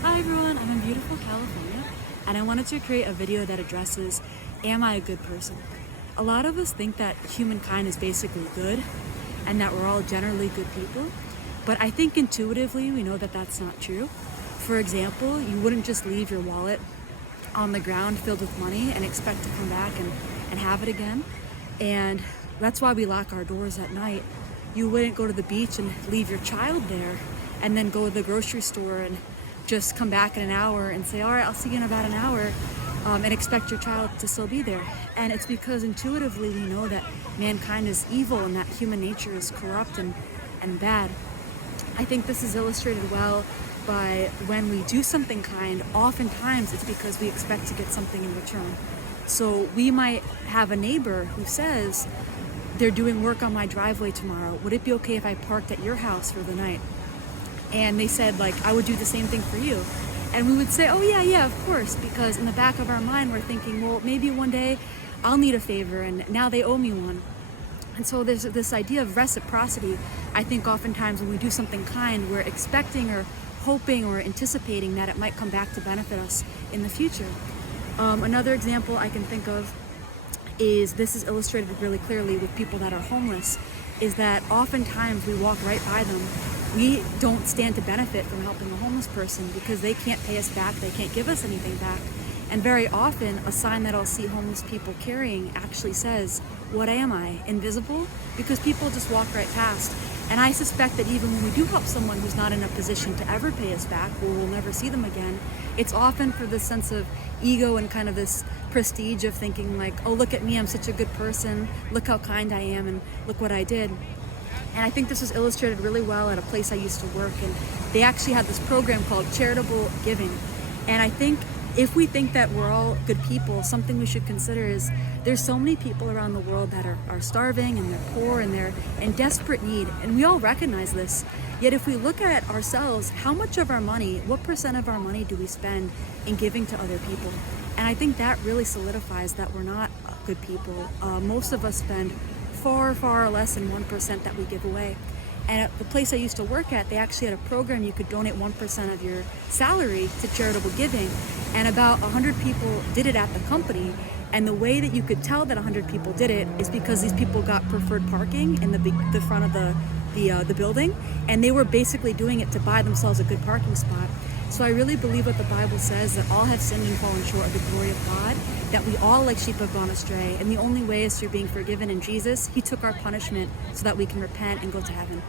Hi everyone, I'm in beautiful California and I wanted to create a video that addresses, am I a good person? A lot of us think that humankind is basically good and that we're all generally good people, but I think intuitively we know that that's not true. For example, you wouldn't just leave your wallet on the ground filled with money and expect to come back and have it again. And that's why we lock our doors at night. You wouldn't go to the beach and leave your child there and then go to the grocery store and just come back in an hour and say, all right, I'll see you in about an hour, and expect your child to still be there. And it's because intuitively we know that mankind is evil and that human nature is corrupt and bad. I think this is illustrated well by when we do something kind, oftentimes it's because we expect to get something in return. So we might have a neighbor who says, they're doing work on my driveway tomorrow. Would it be okay if I parked at your house for the night? And they said, like, I would do the same thing for you. And we would say, oh yeah, of course, because in the back of our mind, we're thinking, well, maybe one day I'll need a favor and now they owe me one. And so there's this idea of reciprocity. I think oftentimes when we do something kind, we're expecting or hoping or anticipating that it might come back to benefit us in the future. Another example I can think of is, this is illustrated really clearly with people that are homeless, is that oftentimes we walk right by them. We don't stand to benefit from helping a homeless person because they can't pay us back, they can't give us anything back. And very often, a sign that I'll see homeless people carrying actually says, what am I, invisible? Because people just walk right past. And I suspect that even when we do help someone who's not in a position to ever pay us back, or we'll never see them again, it's often for this sense of ego and kind of this prestige of thinking like, oh, look at me, I'm such a good person, look how kind I am, and look what I did. And I think this was illustrated really well at a place I used to work, and they actually had this program called charitable giving. And I think if we think that we're all good people, something we should consider is there's so many people around the world that are starving and they're poor and they're in desperate need. And we all recognize this. Yet if we look at ourselves, how much of our money, what percent of our money do we spend in giving to other people? And I think that really solidifies that we're not good people. Most of us spend far less than 1% that we give away. And at the place I used to work at, they actually had a program you could donate 1% of your salary to charitable giving. And about 100 people did it at the company. And the way that you could tell that 100 people did it is because these people got preferred parking in the front of the building. And they were basically doing it to buy themselves a good parking spot. So I really believe what the Bible says, that all have sinned and fallen short of the glory of God, that we all like sheep have gone astray. And the only way is through being forgiven in Jesus. He took our punishment so that we can repent and go to heaven.